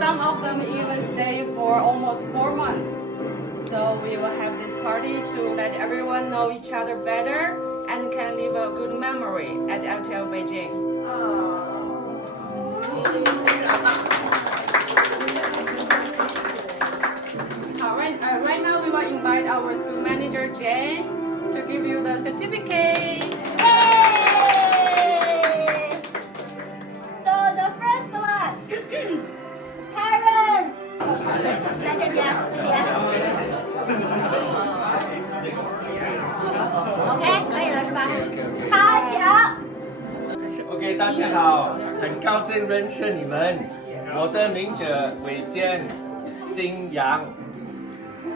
some of them even stay for almost 4 months. So we will have this party to let everyone know each other better and can leave a good memory at LTL Beijing. Right now we will invite our school manager Jane to give you the certificate. Yay! So the first one, parents. 在这边，OK， 可以了是吧？好，请。OK， 大家好，很高兴认识你们。我的名字伟健，姓杨，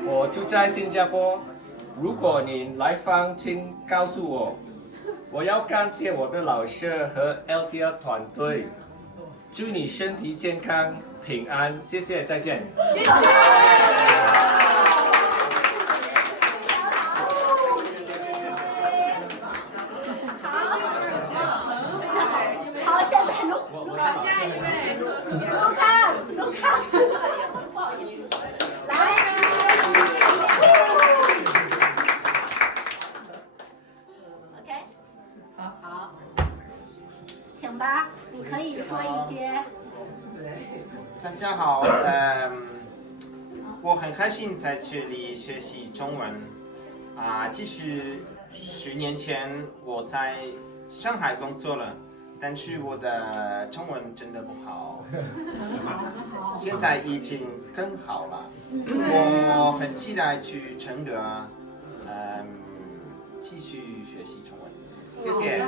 我住在新加坡。如果你来访，请告诉我。我要感谢我的老师和 LTL 团队，祝你身体健康、平安。谢谢，再见。谢谢。好，现在下一位，Lucas，来。OK， 好，请吧，你可以说一些。大家好，我很开心在这里学习中文。其实10年前我在上海工作了，但是我的中文真的不好，现在已经更好了。我很期待去承德，继续学习中文。谢谢。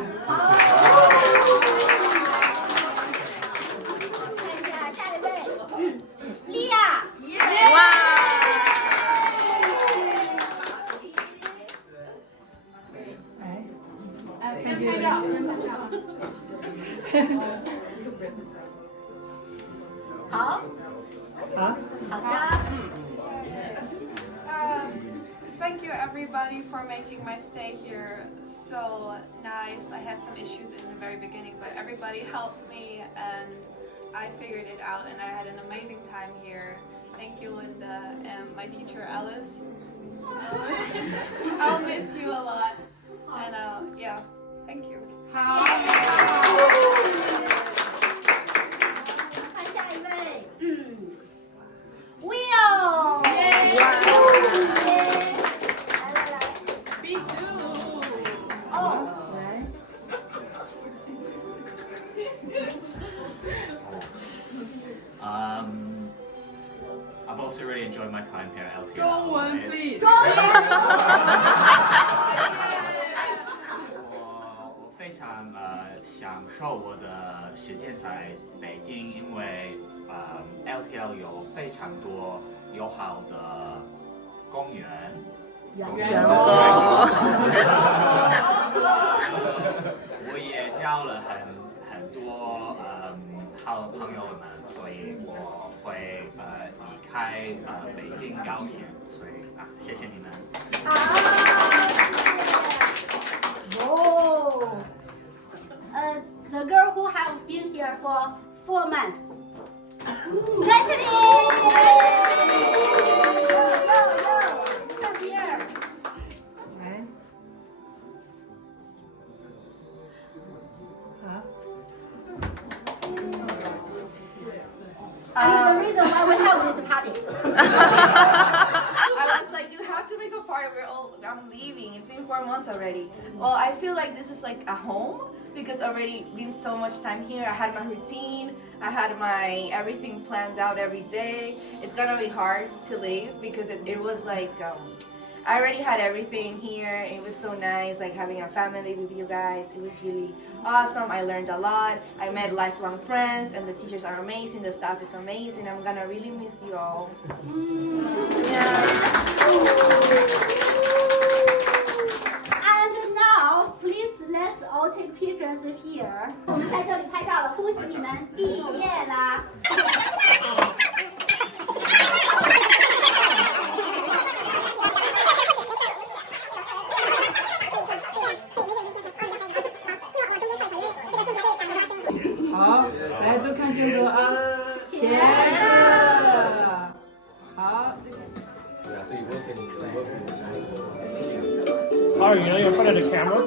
利亚，哇！先拍照，好，好的。Thank you everybody for making my stay here so nice. I had some issues in the very beginning, but everybody helped me and I figured it out and I had an amazing time here. Thank you, Linda, and my teacher Alice. I'll miss you a lot. And yeah, thank you. 好。看下一位，Will。Me too。哦，来。I've also really enjoyed my time here at LTL. 中文 please。我非常享受我的时间在北京，因为LTL 有非常多友好的公园。我也交了很多好的朋友们，所以我会离开北京高兴，所以谢谢你们。Oh, the girl who have been here for 4 months. Natalie! Come here. And the reason why we have this party. I was like, you have to make a party. I'm leaving. It's been 4 months already. Well, I feel like this is like a home because already been so much time here. I had my routine. I had my everything planned out every day. It's gonna be hard to leave because it was like I already had everything here. It was so nice, like having a family with you guys. It was really awesome. I learned a lot. I met lifelong friends, and the teachers are amazing. The staff is amazing. I'm gonna really miss you all. And now, please let's all take pictures here. 我们在这里拍照了，恭喜你们毕业啦！好，来都看镜头啊，茄子。Are you know you're in front of the camera?